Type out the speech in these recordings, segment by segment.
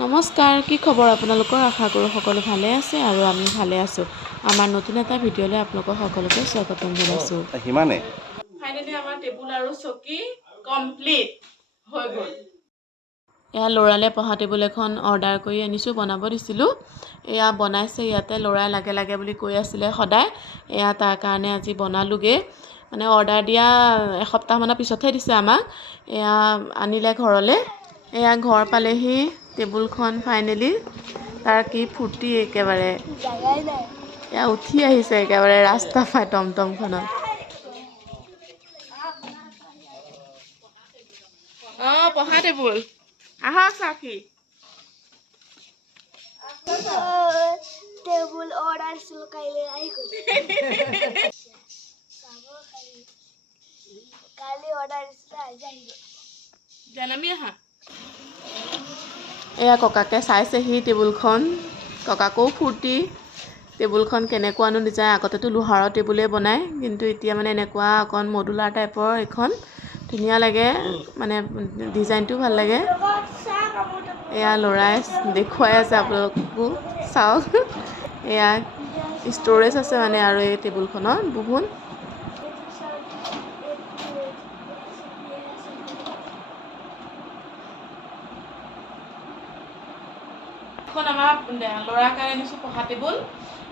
নমস্কাৰ, কি খবৰ আপোনালোকৰ? আশা কৰোঁ সকলো ভালে আছে আৰু আমি ভালে আছোঁ। আমাৰ নতুন এটা ভিডিঅ'লৈ আপোনালোকক সকলোকে স্বাগতম জনাইছোঁ। ফাইনেলি আমাৰ টেবুল আৰু চকী কমপ্লিট হৈ গ'ল। এয়া ল'ৰালে পঢ়া টেবুল এখন অৰ্ডাৰ কৰি আনিছোঁ, বনাব দিছিলোঁ। এয়া বনাইছে, ইয়াতে ল'ৰাই লাগে লাগে বুলি কৈ আছিলে সদায়। এয়া তাৰ কাৰণে আজি বনালোগৈ। মানে অৰ্ডাৰ দিয়া এসপ্তাহমানৰ পিছতহে দিছে আমাক। এয়া আনিলে ঘৰলৈ। এয়া ঘৰ পালেহি টেবুলখন ফাইনেলি। তাৰ কি ফূৰ্তি একেবাৰে। এয়া উঠি আহিছে একেবাৰে ৰাস্তা পাই টমটমখনত। পঢ়া টেবুল আহক চাকি। টেবুল অৰ্ডাৰ দিছিলোঁ কাইলৈ আহি গ'ল। কালি অৰ্ডাৰ দিছিলোঁ আজি আহি গ'ল। জানামি আহা। এয়া ককাকে চাইছেহি টেবুলখন। ককাকো ফূৰ্তি। টেবুলখন কেনেকুৱানো ডিজাইন, আগতেতো লোহাৰৰ টেবুলেই বনায়, কিন্তু এতিয়া মানে এনেকুৱা অকণ মডুলাৰ টাইপৰ এইখন ধুনীয়া লাগে, মানে ডিজাইনটো ভাল লাগে। এয়া ল'ৰাই দেখুৱাই আছে আপোনালোককো চাওক। এয়া ষ্ট'ৰেজ আছে মানে আৰু এই টেবুলখনত বহুত। এখন আমাৰ ল'ৰাৰ কাৰণে আনিছোঁ পঢ়া টেবুল।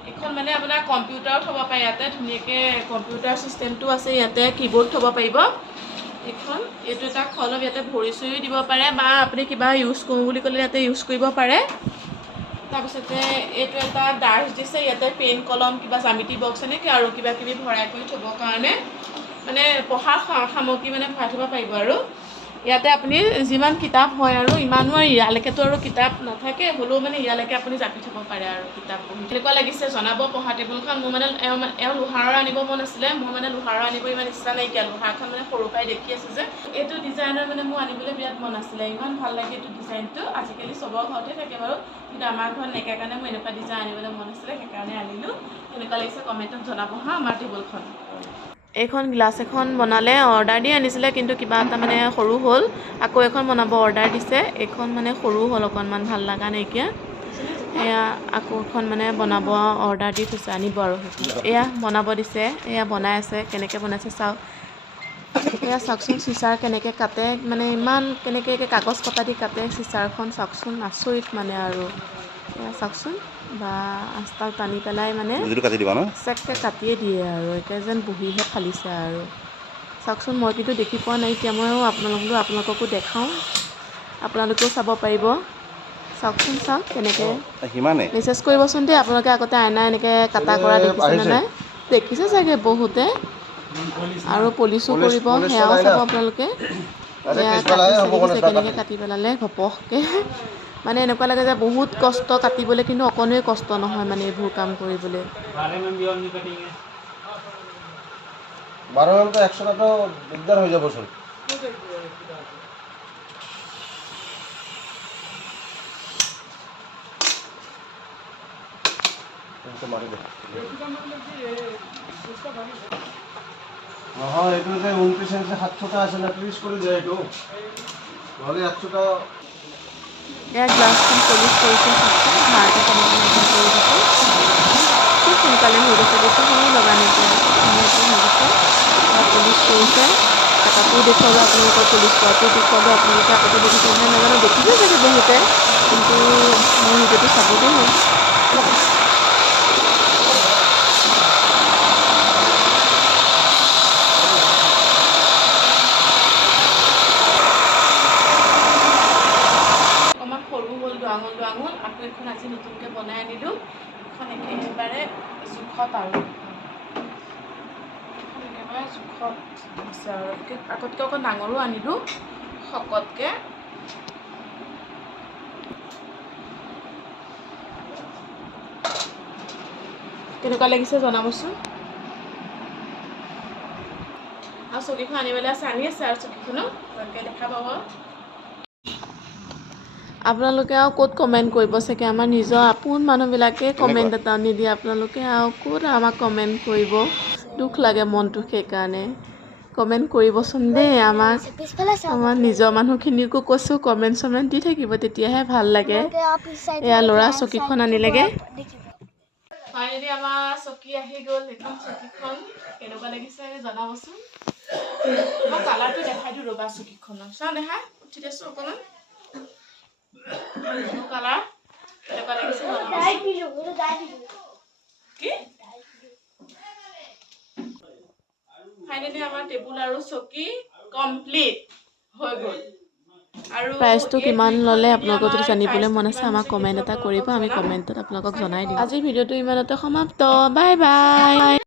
এইখন মানে আপোনাৰ কম্পিউটাৰো থ'ব পাৰে ইয়াতে, ধুনীয়াকৈ কম্পিউটাৰ ছিষ্টেমটো আছে ইয়াতে, কীবৰ্ড থ'ব পাৰিব। এইখন এইটো এটা অলপ ইয়াতে ভৰি চৰিও দিব পাৰে, বা আপুনি কিবা ইউজ কৰোঁ বুলি ক'লে ইয়াতে ইউজ কৰিব পাৰে। তাৰপিছতে এইটো এটা ডাৰ্চ দিছে, ইয়াতে পেন কলম কিবা জ্যামিতি বক্স এনেকৈ আৰু কিবা কিবি ভৰাই কৰি থ'বৰ কাৰণে, মানে পঢ়াৰ সামগ্ৰী মানে ভৰাই থ'ব পাৰিব আৰু। ইয়াতে আপুনি যিমান কিতাপ হয় আৰু ইমানো আৰু ইয়ালৈকেতো আৰু কিতাপ নাথাকে, হ'লেও মানে ইয়ালৈকে আপুনি জাপি থ'ব পাৰে আৰু কিতাপ পঢ়ি। কেনেকুৱা লাগিছে জনাব পঢ়া টেবুলখন। মোৰ মানে এওঁ লোহাৰৰ আনিব মন আছিলে, মোৰ মানে লোহাৰৰ আনিব ইমান ইচ্ছা নাইকিয়া। লোহাৰখন মানে সৰুৰ পৰাই দেখি আছোঁ যে, এইটো ডিজাইনৰ মানে মোৰ আনিবলৈ বিৰাট মন আছিলে। ইমান ভাল লাগে এইটো ডিজাইনটো। আজিকালি চবৰ ঘৰতে থাকে বাৰু, কিন্তু আমাৰ ঘৰত নাইকিয়া কাৰণে মোৰ এনেকুৱা ডিজাইন আনিবলৈ মন আছিলে, সেইকাৰণে আনিলোঁ। কেনেকুৱা লাগিছে কমেণ্টত জনাব হা আমাৰ টেবুলখন। এইখন গ্লাছ এখন বনালে, অৰ্ডাৰ দি আনিছিলে, কিন্তু কিবা এটা মানে সৰু হ'ল। আকৌ এখন বনাব অৰ্ডাৰ দিছে, এইখন মানে সৰু হ'ল অকণমান, ভাল লগা নাইকিয়া। এয়া আকৌ এখন মানে বনাব অৰ্ডাৰ দি থৈছে, আনিব আৰু সেইখন। এয়া বনাব দিছে, এয়া বনাই আছে, কেনেকৈ বনাইছে চাওক। এয়া চাওকচোন চিচাৰ কেনেকৈ কাটে, মানে ইমান কেনেকৈ কাগজ কটা দি কাটে চিচাৰখন, চাওকচোন আচৰিত মানে আৰু। এয়া চাওকচোন, বা আঁচডাল টানি পেলাই মানে চেককৈ কাটিয়ে দিয়ে আৰু, একে যেন বহিহে ফালিছে আৰু। চাওকচোন, মই কিন্তু দেখি পোৱা নাই, এতিয়া ময়ো আপোনালোককো দেখাওঁ, আপোনালোকেও চাব পাৰিব। চাওকচোন, চাওক কেনেকৈ। মেছেজ কৰিবচোন দেই আপোনালোকে, আগতে আইনা এনেকৈ কাটা কৰা দেখিছেনে নাই। দেখিছে চাগে বহুতে, আৰু পলিচো কৰিব, সেয়াও চাব আপোনালোকে। এয়া কাটিছে, দেখিছে কেনেকৈ কাটি পেলালে ঘপহকৈ। মানে এনেকুৱা লাগে যে বহুত কষ্ট কাটিবলৈ, কিন্তু অকণোৱে কষ্ট নহয় মানে এইবোৰ কাম কৰিবলৈ। 12 ঘন্টা 100 টাকা দিগদার হয়ে যাবো স্যার। নহয় এইটো যে 29 ইঞ্চি 700টা আছে না, প্লিজ করে যায় এইটো নহ'লে 100টা। এয়া গ্লাছখন পলিচ কৰিছে, চাওকচোন ভালকৈ কেনেকৈ কৰি দিছে। খুব সোনকালে হৈ গৈছে, বেছি সময় লগা নাইকিয়া, ধুনীয়াকৈ হৈ গৈছে। পলিচ কৰিছে, কাটাটোও দেখুৱালোঁ আপোনালোকৰ, পলিচ কৰাটোও দেখুৱালোঁ। আপোনালোকে আগতে দেখিছে নে নাজানো, দেখিছে চাগে বহুতে, কিন্তু মোৰ ভিডিঅ'টো চাবগৈ হ'ল। অকণমান সৰু হ'ল, দুআঙুল। আকৌ এখন আজি নতুনকৈ বনাই আনিলোঁ, এখন একেবাৰে জোখত আৰু। একেবাৰে জোখত আছে আৰু, আগতকৈ অকণ ডাঙৰো আনিলোঁ শকতকৈ। কেনেকুৱা লাগিছে জনাবচোন। আৰু চকীখন আনিবলৈ আছে, আনি আছে আৰু চকীখনো ভালকৈ দেখা পাব। আপোনালোকে আৰু ক'ত কমেণ্ট কৰিব চাগে, আমাৰ নিজৰ আপোন মানুহবিলাকে কমেণ্ট এটা নিদিয়ে, আপোনালোকে আৰু ক'ত আমাক কমেণ্ট কৰিব। দুখ লাগে মনটো সেইকাৰণে। কমেণ্ট কৰিবচোন দেই। আমাক পিছফালে চাওক আমাৰ নিজৰ মানুহখিনিকো কৈছোঁ কমেণ্ট দি থাকিব, তেতিয়াহে ভাল লাগে। এয়া ল'ৰা চকীখন আনিলেগে। ফাইনেলি আমাৰ চকী আহি গ'ল। এখন চকীখন কেনেকুৱা লাগিছে জনাবচোন। মই কালাৰটো দেখাই দিওঁ ৰ'বা চকীখনৰ। চাওঁ দেখা উঠি দিছোঁ অকণমান কালাৰ কেনেকুৱা লাগিছে জনাবচোন। কি ফাইনেলি আমাৰ টেবুল আৰু চকী কমপ্লিট হৈ গ'ল। আৰু প্ৰাইচটো কিমান ল'লে আপোনালোকক যদি জানিবলৈ মন আছে আমাক কমেণ্ট এটা কৰিব, আমি কমেণ্টত আপোনালোকক জনাই দিম। আজিৰ ভিডিঅ'টো ইমানতে সমাপ্ত। Bye bye.